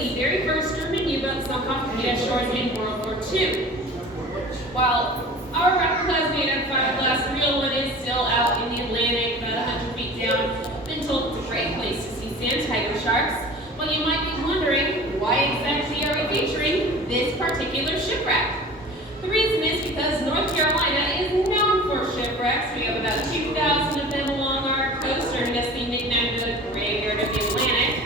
the very first German U-boat sunk off the U.S. shores in World War II. While our replica is made of fiberglass, the real one is still out in the Atlantic, about 100 feet down. Been told it's a great place to see sand tiger sharks. Well, you might be wondering, why exactly are we featuring this particular shipwreck? The reason is because North Carolina is known for shipwrecks. We have about 2,000 of them along our coast, earning us the nickname the graveyard of the Atlantic.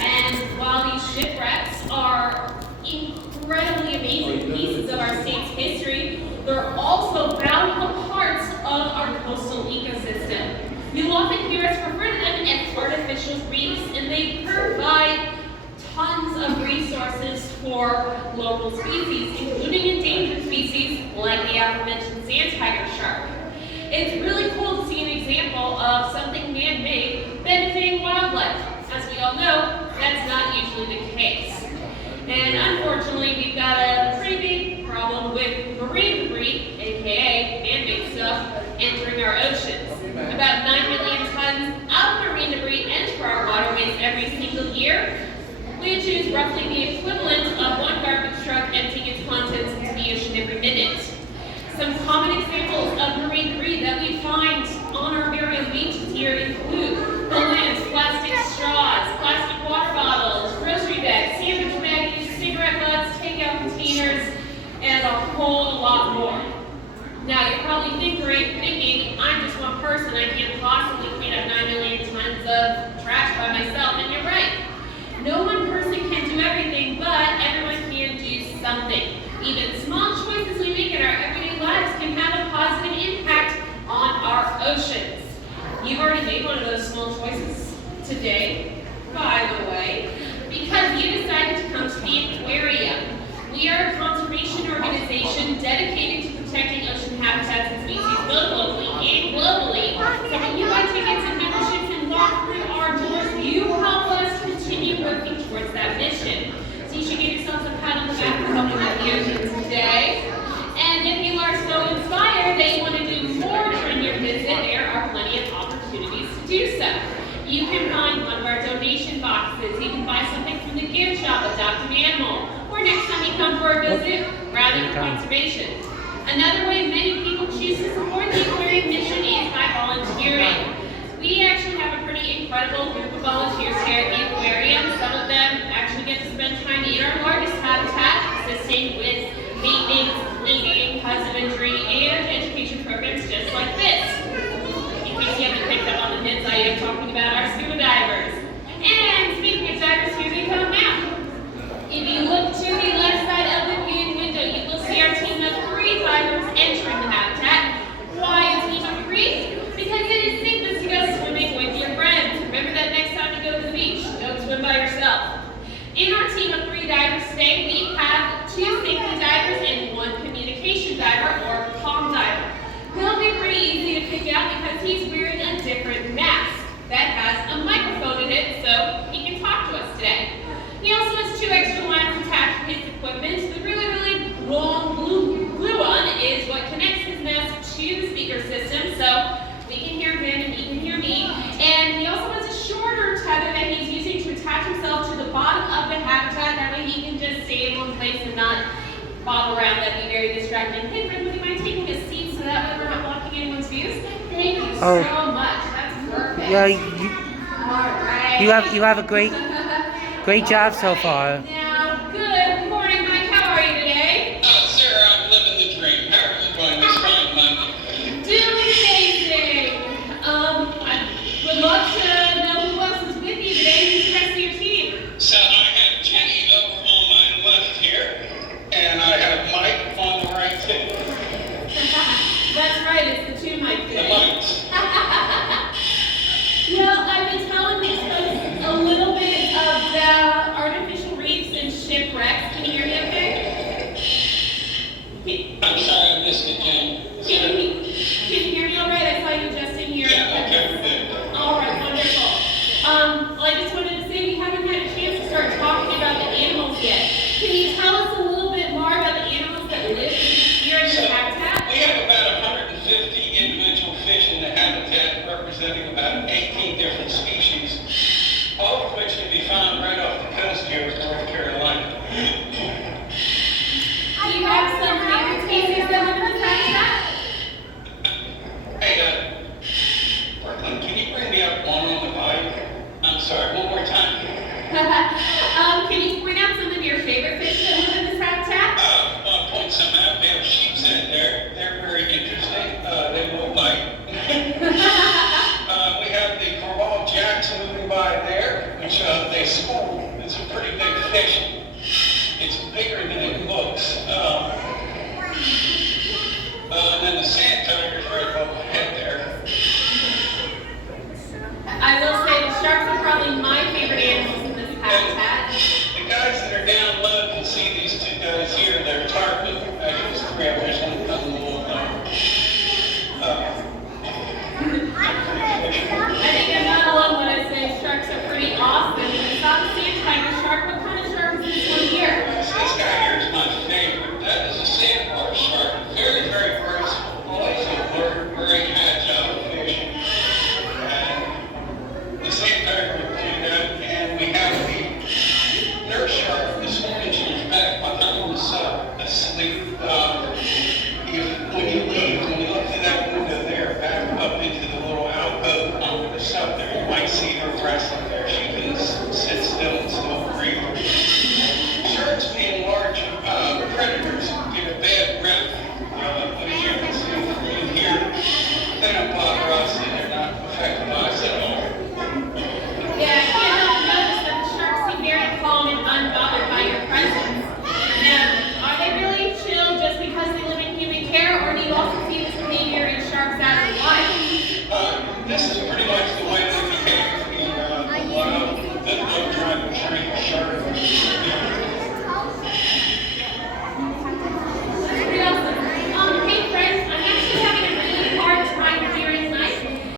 And while these shipwrecks are incredibly amazing pieces of our state's history, they're also valuable parts of our coastal ecosystem. You'll often hear us refer to them as artificial reefs, and they provide tons of resources for local species, including endangered species like the aforementioned sand tiger shark. It's really cool to see an example of something man-made benefiting wildlife. As we all know, that's not usually the case. And unfortunately, we've got a pretty big problem with marine debris, aka man-made stuff, entering our oceans. About 9 million tons of marine debris enter our waterways every single year, which is roughly the equivalent of one garbage truck emptying its contents into the ocean every minute. Some common examples of marine debris that we find on our various beaches here include balloons, plastic straws, plastic water bottles, grocery bags, sandwich baggies, cigarette butts, takeout containers, and a whole lot more. Now, you're probably thinking, I'm just one person, I can't possibly clean up 9 million tons of trash by myself, and you're right. No one person can do everything, but everyone can do something. Even small choices we make in our everyday lives can have a positive impact on our oceans. You've already made one of those small choices today, by the way, because you decided to come to the Aquarium. We are a conservation organization dedicated to protecting ocean habitats and species both locally and globally. So when you buy tickets and memberships and walk through our doors, you help us continue working towards that mission. So you should give yourselves a pat on the back for helping out the ocean today. And if you are so inspired that you want to do more during your visit, there are plenty of opportunities to do so. You can find one of our donation boxes. You can buy something from the gift shop, adopt an animal, or next time you come for a visit, rally for conservation. Another way many people choose to support the aquarium mission is by volunteering. We actually have a pretty incredible group of volunteers here at the aquarium. Some of them actually get to spend time in our largest habitat, assisting with maintenance, cleaning, husbandry, and education programs just like this. In case you haven't picked up on the hints, I am talking about our scuba divers. And speaking of divers, here they come now. If you look to the left side of the viewing window, you will see our team of 3 divers entering the habitat. Why a team of 3? Because it is safest to go swimming with your friends. Remember that next time you go to the beach, don't swim by yourself. In our team of 3 divers today, we have 2 safety divers and 1 communication diver or comm diver. He'll be pretty easy to pick out because he's wearing a different mask that has a microphone in it so he can talk to us today. He also has 2 extra lines attached to his equipment. The really long blue one is what connects his mask to the speaker system, so we can hear him and he can hear me. And he also has a shorter tether that he's using to attach himself to the bottom of the habitat. That way he can just stay in one place and not bob around. That'd be very distracting. Hey, friend, would you mind taking a seat so that way we're not blocking anyone's views? Thank you so much. That's perfect. Yeah, all right. You have a great job so far. Now, good morning, Mike. How are you today? Sir, I'm living the dream. How are you going this fine Monday? Doing amazing. I would love to know who else is with you today. Who's the rest of your team? So I have Jenny over on my left here, and I have Mike on the right too. That's right, it's the 2 Mike The today. Mikes. Well, I've been telling these folks a little bit about artificial reefs and shipwrecks. Can you hear me okay? I'm sorry I missed it, Jen. Can you hear me all right? I saw you adjusting your... Yeah, okay, good. All right, wonderful. Well, I just wanted to say we haven't had a chance to start talking about the animals yet. Can you tell us a little bit more about the animals that live here in the habitat? We have about 150 individual fish in the habitat, representing about 18 different species, all of which can be found right off the coast here of North Carolina. Can you point out some of your favorite fish that live in this habitat? I'll point some out. We have sheep's in there. They're very interesting. They will bite. We have the coral jacks moving by there, which they school. It's a pretty big fish. It's bigger than it looks. And then the sand tiger's right above the head there. I will say the sharks are probably my favorite animals in this habitat. The guys that are down